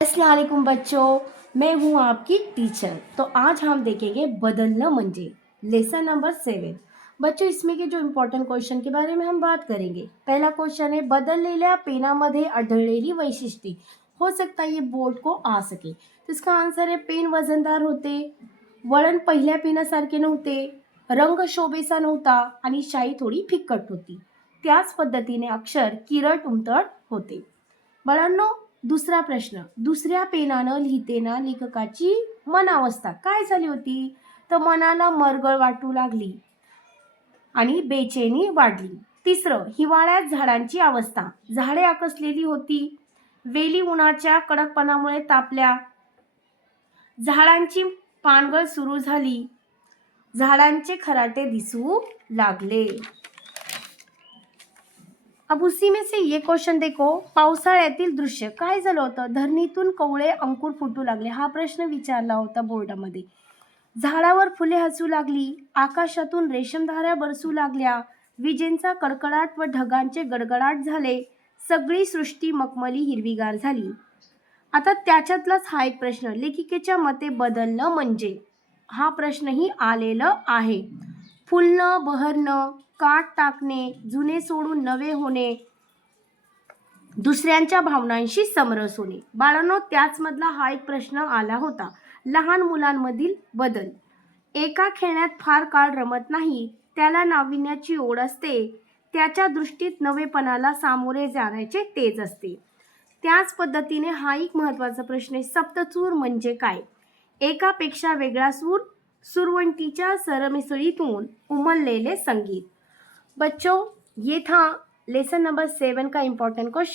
अस्सलाम वालेकुम बच्चों, मैं हूँ आपकी टीचर। तो आज हम देखेंगे बदलणं म्हणजे लेसन नंबर 7। बच्चों, इसमें के जो इम्पोर्टंट क्वेश्चन के बारे में हम बात करेंगे। पहला क्वेश्चन है, बदललेल्या पेनामध्ये आढळलेली वैशिष्ट्ये। हो सकता है ये बोर्ड को आ सके। तो इसका आंसर है, पेन वजनदार होते, वळण पहिल्या पेनासारखे नव्हते, रंग शोभेसा नव्हता आणि शाई थोडी फिक्कट होती। त्याच पद्धतीने अक्षर किरट उमटट होते। बाळांनो, दुसरा प्रश्न, दुसऱ्या पेनानं लिहितेना लेखकाची मन अवस्था काय झाली होती? तर मनाला मरगळ वाटू लागली आणि बेचैनी वाढली। तिसरं, हिवाळ्यात झाडांची अवस्था, झाडे आकसलेली होती, वेली उन्हाच्या कडकपणामुळे तापल्या, झाडांची पानगळ सुरू झाली, झाडांचे खराटे दिसू लागले। अब उसी में से ये क्वेश्चन देखो, पावसाळ्यातील दृश्य काय झालं होतं? धरणीतून कवळे अंकुर फुटू लागले, हा प्रश्न विचारला होता बोर्डामध्ये। झाडावर फुले हसू लागली, आकाशातून रेशमधाऱ्या बरसू लागल्या, विजेंचा कडकडाट व ढगांचे गडगडाट झाले, सगळी सृष्टी मखमली हिरवीगार झाली। आता त्याच्यातलाच हा एक प्रश्न, लेखिकेच्या मते बदलणं म्हणजे, हा प्रश्नही आलेलं आहे। फुलणं, बहरणं, काट टाकणे, जुने सोडून नवे होणे, दुसऱ्यांच्या भावनांशी समरस होणे। बाळांनो, त्याचमधला हा एक प्रश्न आला होता, लहान मुलांमधील बदल। एका खेळण्यात फार काळ रमत नाही, त्याला नाविन्याची ओढ असते, त्याच्या दृष्टीत नवेपणाला सामोरे जाण्याचे तेज असते। त्याच पद्धतीने हा एक महत्त्वाचा प्रश्न आहे, सप्तसूर म्हणजे काय? एकापेक्षा वेगळा सूर, सुरवंटीच्या सरमिसळीतून उमललेले संगीत। बच्चों, ये था लेसन नंबर 7 का इम्पोर्टेंट क्वेश्चन।